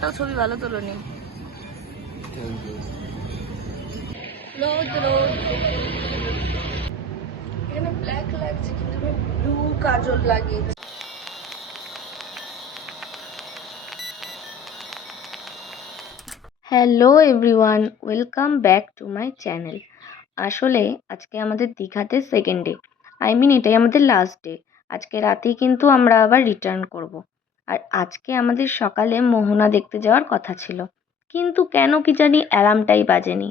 একটাও ছবি ভালো তোলোনি। এখানে ব্ল্যাক লাগছে কিন্তু আমি ব্লু কাজল লাগিয়েছি। Hello everyone welcome back to my channel আসলে আজকে আমাদের দীঘাতে সেকেন্ড ডে আই মিন এটাই আমাদের লাস্ট ডে আজকে রাতেই কিন্তু আমরা আবার রিটার্ন করব। আর আজকে আমাদের সকালে মোহনা দেখতে যাওয়ার কথা ছিল। কিন্তু কেন কি জানি অ্যালার্মটাই বাজেনি।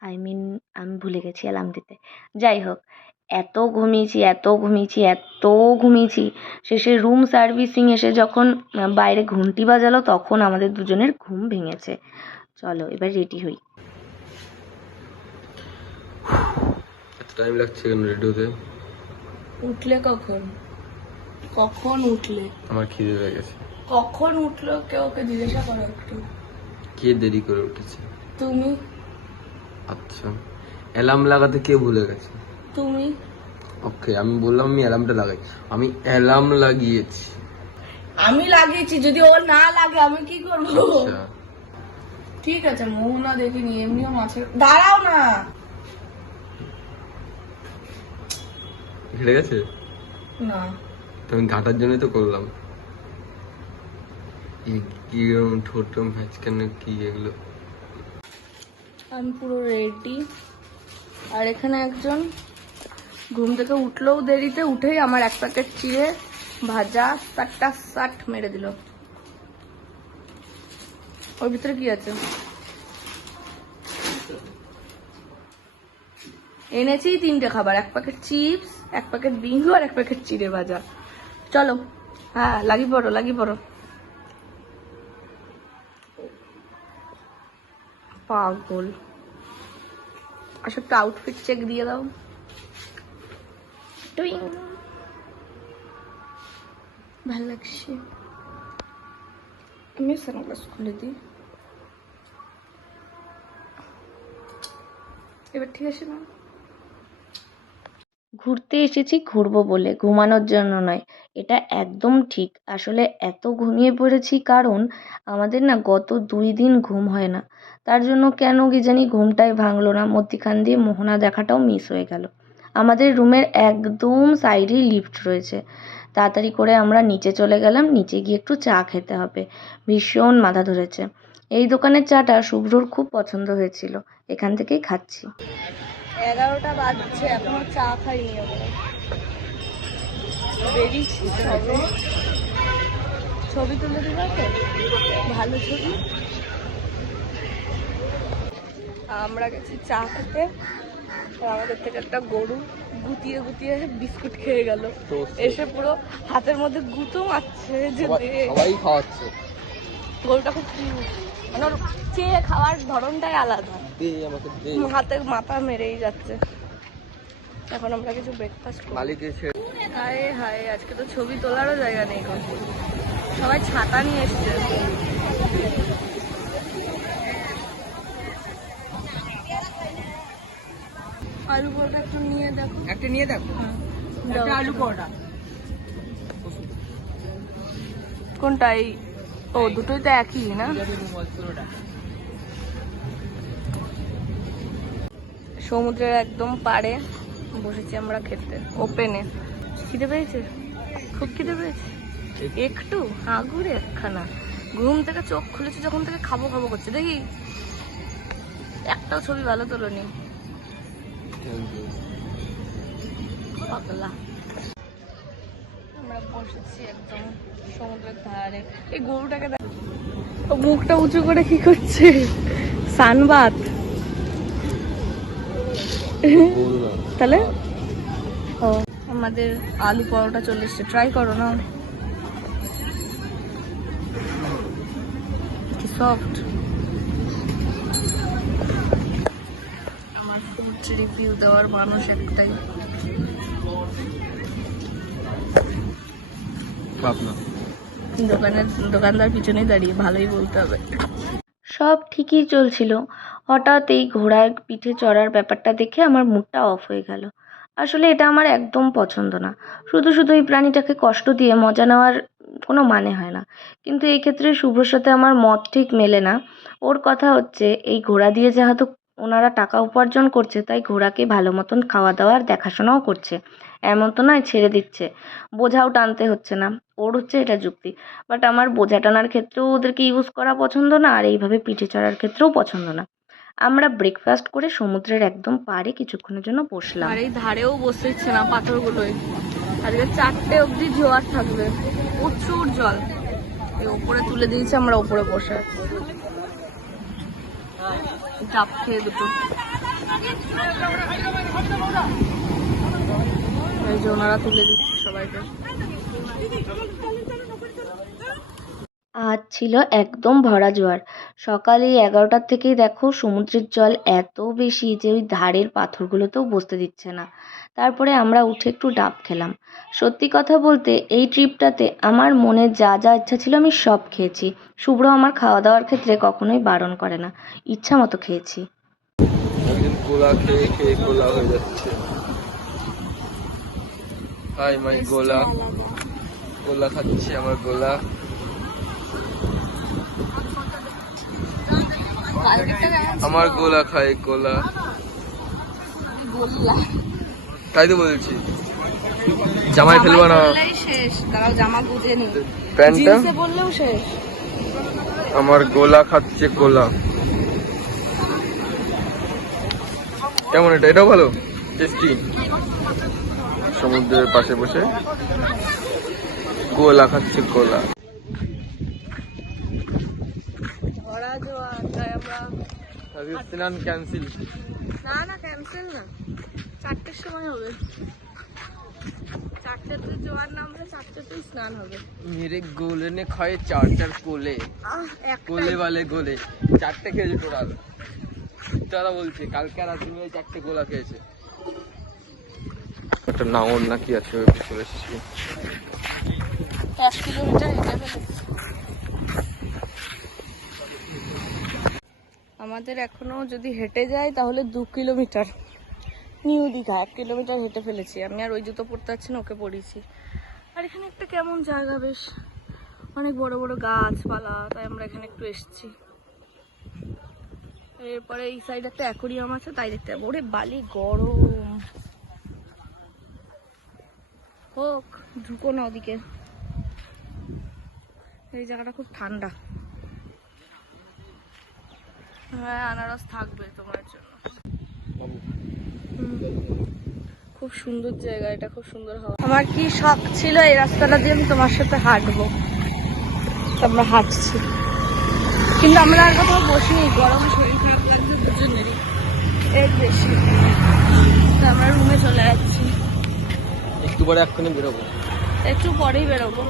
আই মিন আমি ভুলে গেছি অ্যালার্ম দিতে। যাই হোক এত ঘুমিয়েছি এত ঘুমিয়েছি এত ঘুমিয়েছি। শেষে রুম সার্ভিসিং এসে যখন বাইরে ঘন্টি বাজালো তখন আমাদের দুজনের ঘুম ভেঙেছে। চলো এবার রেডি হই। টাইম লাগছে কেন রেডি হতে? উঠলে কখন? কখন উঠলে? আমার খিদে পেয়ে গেছে। কখন উঠল কেউ ওকে জিজ্ঞাসা করো একটু। কে দেরি করে উঠেছে? তুমি? আচ্ছা। অ্যালার্ম লাগাতে কে ভুলে গেছে? তুমি? ওকে আমি বললাম আমি অ্যালার্মটা লাগাই। আমি অ্যালার্ম লাগিয়েছি। আমি লাগিয়েছি যদি ও না লাগে আমি কি করব? আচ্ছা। ঠিক আছে মোহনা দেখিনি এমনিও মাছের দাঁড়াও না। হেরে গেছে? না। আমি ঘাটার জন্যই তো করলাম। কিরম কি এগুলো? আমি পুরো রেডি। আর এখানে একজন ঘুম থেকে উঠলেও দেরিতে উঠেই আমার এক প্যাকেট চিড়ে ভাজা চারটা শাট মেরে দিল। ওর ভিতরে কি আছে? এনেছি তিনটে খাবার, এক প্যাকেট চিপস, এক প্যাকেট বিঙ্গো আর এক প্যাকেট চিড়ে ভাজা। চলো। হ্যাঁ লাগি পড়ো লাগি পড়ো। পাগল। আচ্ছা একটা আউটফিট চেক দিয়ে দাও। ভালো লাগছে। আমি সানগ্লাস খুলে দিই। এবার ঠিক আছে না? ঘুরতে এসেছি, ঘুরবো বলে। ঘুমানোর জন্য নয়। এটা একদম ঠিক। আসলে এত ঘুমিয়ে পড়েছি কারণ আমাদের না গত দুই দিন ঘুম হয় না। তার জন্য কেন কি জানি ঘুমটাই ভাঙলো না মধ্যিখান দিয়ে মোহনা দেখাটাও মিস হয়ে গেল। আমাদের রুমের একদম সাইডেই লিফট রয়েছে। তাড়াতাড়ি করে আমরা নিচে চলে গেলাম, নিচে গিয়ে একটু চা খেতে হবে। ভীষণ মাথা ধরেছে। এই দোকানের চাটা শুভ্রর খুব পছন্দ হয়েছিল। এখান থেকেই খাচ্ছি। এগারোটা বাজছে, এখনও চা খাইনি বেরিয়েছি তবে ছবি তুলে দিবা তো? ভালো ছবি। আমরা গেছি চা খেতে। আমাদের থেকে একটা গরু গুতিয়ে গুতিয়ে বিস্কুট খেয়ে গেল। এসে পুরো হাতের মধ্যে গুঁতো মারছে যে সবাই খাওয়াচ্ছে। গরুটা খুব। মানে ওর চেয়ে খাওয়ার ধরনটাই আলাদা। হাতে মাথা মেরেই যাচ্ছে। এখন আমরা কিছু ব্রেকফাস্ট করি মালিক এসে হায় হায় আজকে তো ছবি তোলারও জায়গা নেই সবাই ছাতা নিয়ে এসছে। আলু পরোটা একটু নিয়ে দেখো। একটা নিয়ে দেখো। দাও। আলু পরোটা। কোনটা? এই ও দুটোই তো একই না? সমুদ্রের একদম পাড়ে বসেছি আমরা খেতে ওপেনে খিদে পেয়েছে? খুব খিদে পেয়েছে? একটু? হাগুরে একখানা। ঘুম থেকে চোখ খুলেছে যখন থেকে খাব খাব করছে। দেখি একটাও ছবি ভালো তোলোনি। পাগলা। আমরা বসেছি একদম সমুদ্রের ধারে। এই গরুটাকে দেখ। ও মুখটা উঁচু করে কি করছে? সানবাত। তাহলে? আমাদের আলু পরোটা চলে এসছে। ট্রাই করো না কি সফট আমার ফুড রিভিউ দেওয়ার মানুষ একটাই। দোকানের দোকানদার পিছনেই দাঁড়িয়ে ভালোই বলতে হবে। সব ঠিকই চলছিল। হঠাৎ এই ঘোড়ার পিঠে চড়ার ব্যাপারটা দেখে আমার মুডটা অফ হয়ে গেল। আসলে এটা আমার একদম পছন্দ না। শুধু শুধু এই প্রাণীটাকে কষ্ট দিয়ে মজা নেওয়ার কোনো মানে হয় না। কিন্তু এই ক্ষেত্রে সাথে আমার মত ঠিক মেলে না। ওর কথা হচ্ছে, এই ঘোড়া দিয়ে যেহেতু ওনারা টাকা উপার্জন করছে, তাই ঘোড়াকে ভালো মতন খাওয়া দাওয়ার দেখাশোনাও করছে। এমন তো নয়, ছেড়ে দিচ্ছে। বোঝাও টানতে হচ্ছে না। ওর হচ্ছে এটা যুক্তি। বাট আমার বোঝা টানার ক্ষেত্রেও ওদেরকে ইউজ করা পছন্দ না, আর এইভাবে পিঠে চড়ার ক্ষেত্রেও পছন্দ না। আমরা ব্রেকফাস্ট করে সমুদ্রের একদম পাড়ে কিছুক্ষণের জন্য বসলাম। আর এই ধারেও বসতে ইচ্ছে না পাথরগুলোয় আজকে চারটে অবধি জোয়ার থাকবে। প্রচুর জল। ওপরে তুলে দিয়েছে আমরা ওপরে বসে। ডাব খেয়ে দুটো। ওনারা তুলে দিচ্ছে সবাইকে। আজ ছিল একদম ভরা জোয়ার। সকালে এগারোটার থেকেই দেখো সমুদ্রের জল এত বেশি যে ওই ধারের পাথরগুলোতেও বসতে দিচ্ছে না। তারপরে আমরা উঠে একটু ডাব খেলাম। সত্যি কথা বলতে এই ট্রিপটাতে আমার মনে যা যা ইচ্ছা ছিল আমি সব খেয়েছি। শুভ্র আমার খাওয়া দাওয়ার ক্ষেত্রে কখনোই বারণ করে না। ইচ্ছা মতো খেয়েছি। গোলা খাচ্ছে, আমার গোলা। আমার গোলা খায় গোলা। তাই তো বলছি। জামাই ফেলব না। প্যান্টটা? আমার গোলা খাচ্ছে গোলা। কেমন এটা? এটাও ভালো? টেস্টি সমুদ্রের পাশে বসে। গোলা খাচ্ছে গোলা ভরা জোয়ার তাই আমরা স্নান ক্যান্সেল না না ক্যান্সেল না। চারটের সময় হবে। চারটেতে জোয়ার নামলে চারটেতেই স্নান হবে। মেরে গোলে নে খায় চার চার কোলে একটা। গোলে বালে গোলে। চারটে খেয়েছে টোটাল। তারা বলছে কালকে আজকে মিলে চারটে গোলা খেয়েছে। একটা নাওন নাকি আছে ওই চলে এসেছি এক কিলোমিটার হেঁটে ফেলেছি আমাদের এখনও যদি হেঁটে যাই, তাহলে দু কিলোমিটার। নিউ দীঘা, এক কিলোমিটার হেঁটে ফেলেছি। আমি আর ওই জুতো পরতে পারছি না, ওকে পরিয়েছি। আর এখানে একটা কেমন জায়গা বেশ। অনেক বড় বড় গাছপালা, তাই আমরা এখানে একটু এসেছি। এরপরে এই সাইড একটা অ্যাকোরিয়াম আছে, তাই দেখতে ওরে বালি, গরম। হোক, ঢুকো না ওদিকে। এই জায়গাটা খুব ঠান্ডা। হ্যাঁ আনারস থাকবে তোমার জন্য। খুব সুন্দর জায়গা এটা খুব সুন্দর হাওয়া। আমার কি শখ ছিল এই রাস্তাটা দিয়ে আমি তোমার সাথে হাঁটবো? আমরা হাঁটছি। কিন্তু আমরা আর কোথাও বসিনি গরম শরীর খারাপ লাগছে দুজনেরই। এর বেশি। তো আমরা রুমে চলে যাচ্ছি। একটু পরে এক্ষুনি বেরোবো। একটু পরেই বেরোবো।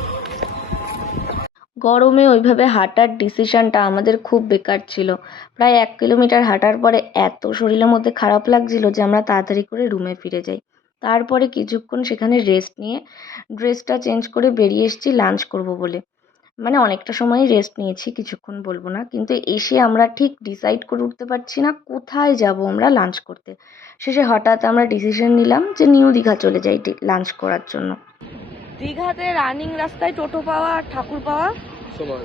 গরমে ওইভাবে হাঁটার ডিসিশনটা আমাদের খুব বেকার ছিল। প্রায় এক কিলোমিটার হাঁটার পরে এত শরীরের মধ্যে খারাপ লাগছিল যে আমরা তাড়াতাড়ি করে রুমে ফিরে যাই। তারপরে কিছুক্ষণ সেখানে রেস্ট নিয়ে ড্রেসটা চেঞ্জ করে বেরিয়ে এসেছি লাঞ্চ করব বলে। মানে অনেকটা সময়ই রেস্ট নিয়েছি, কিছুক্ষণ বলব না। কিন্তু এসে আমরা ঠিক ডিসাইড করে উঠতে পারছি না কোথায় যাব আমরা লাঞ্চ করতে। শেষে হঠাৎ আমরা ডিসিশন নিলাম যে নিউ দীঘা চলে যাই লাঞ্চ করার জন্য। দীঘাতে রানিং রাস্তায় টোটো পাওয়া আর ঠাকুর পাওয়া সমান।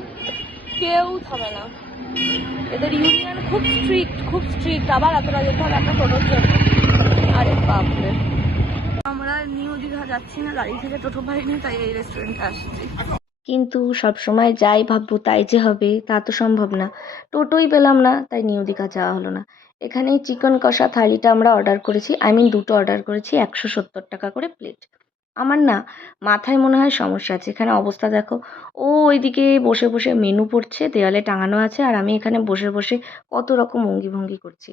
কেউ থামে না। এদের ইউনিয়ন খুব স্ট্রিক্ট খুব স্ট্রিক্ট আবার এতটা যেতে হবে একটা টোটোর জন্য আরে বাপরে। আমরা নিউ দীঘা যাচ্ছি না গাড়ি থেকে টোটো পাইনি তাই এই রেস্টুরেন্টে আসছি। কিন্তু সবসময় যাই ভাববো তাই যে হবে তা তো সম্ভব না। টোটোই পেলাম না তাই নিউ দীঘা যাওয়া হলো না। এখানে চিকেন কষা থালিটা আমরা অর্ডার করেছি আই মিন দুটো অর্ডার করেছি একশো সত্তর টাকা করে প্লেট আমার না মাথায় মনে হয় সমস্যা আছে। এখানে অবস্থা দেখো। ও ওইদিকে বসে বসে মেনু পড়ছে দেওয়ালে টাঙানো আছে, আর আমি এখানে বসে বসে কত রকম অঙ্গি ভঙ্গি করছি।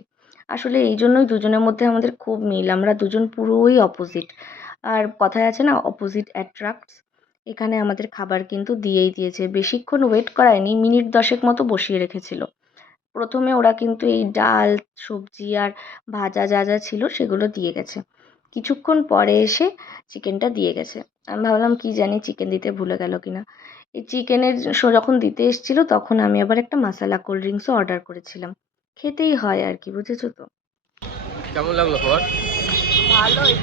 আসলে এই জন্যই দুজনের মধ্যে আমাদের খুব মিল। আমরা দুজন পুরোই অপোজিট আর কথায় আছে না অপোজিট অ্যাট্রাক্টস এখানে আমাদের খাবার কিন্তু দিয়েই দিয়েছে। বেশিক্ষণ ওয়েট করায়নি, মিনিট দশেক মতো বসিয়ে রেখেছিল। প্রথমে ওরা কিন্তু এই ডাল, সবজি আর ভাজা যা যা ছিল সেগুলো দিয়ে গেছে। কিছুক্ষণ পরে এসে চিকেনটা দিয়ে গেছে। আমি ভাবলাম কি জানি চিকেন দিতে ভুলে গেল কিনা? এই চিকেনের যখন দিতে এসেছিল তখন আমি আবার একটা মাসালা কোল্ড ড্রিঙ্কসও অর্ডার করেছিলাম। খেতেই হয় আর কি বুঝেছ তো? কেমন লাগল খাবার? ভালোই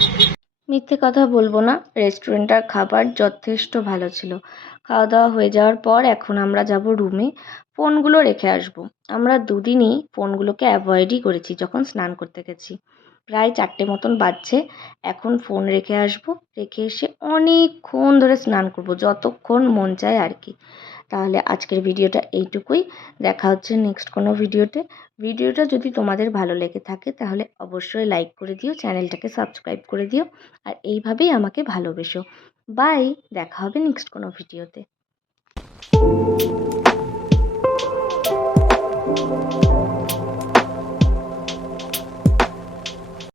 মিথ্যে কথা বলব না রেস্টুরেন্টটার খাবার যথেষ্ট ভালো ছিল। খাওয়া দাওয়া হয়ে যাওয়ার পর এখন আমরা যাব রুমে ফোনগুলো রেখে আসব। আমরা দুদিনই ফোনগুলোকে অ্যাভয়েডই করেছি যখন স্নান করতে গেছি। প্রায় চারটে মতন বাজছে। এখন ফোন রেখে আসব। রেখে এসে অনেকক্ষণ ধরে স্নান করব, যতক্ষণ মন চায় আর কি। তাহলে আজকের ভিডিওটা এইটুকুই। দেখা হচ্ছে নেক্সট কোনো ভিডিওতে। ভিডিওটা যদি তোমাদের ভালো লেগে থাকে, তাহলে অবশ্যই লাইক করে দিও, চ্যানেলটাকে সাবস্ক্রাইব করে দিও, আর এইভাবেই আমাকে ভালোবেসো। বাই দেখা হবে নেক্সট কোনো ভিডিওতে।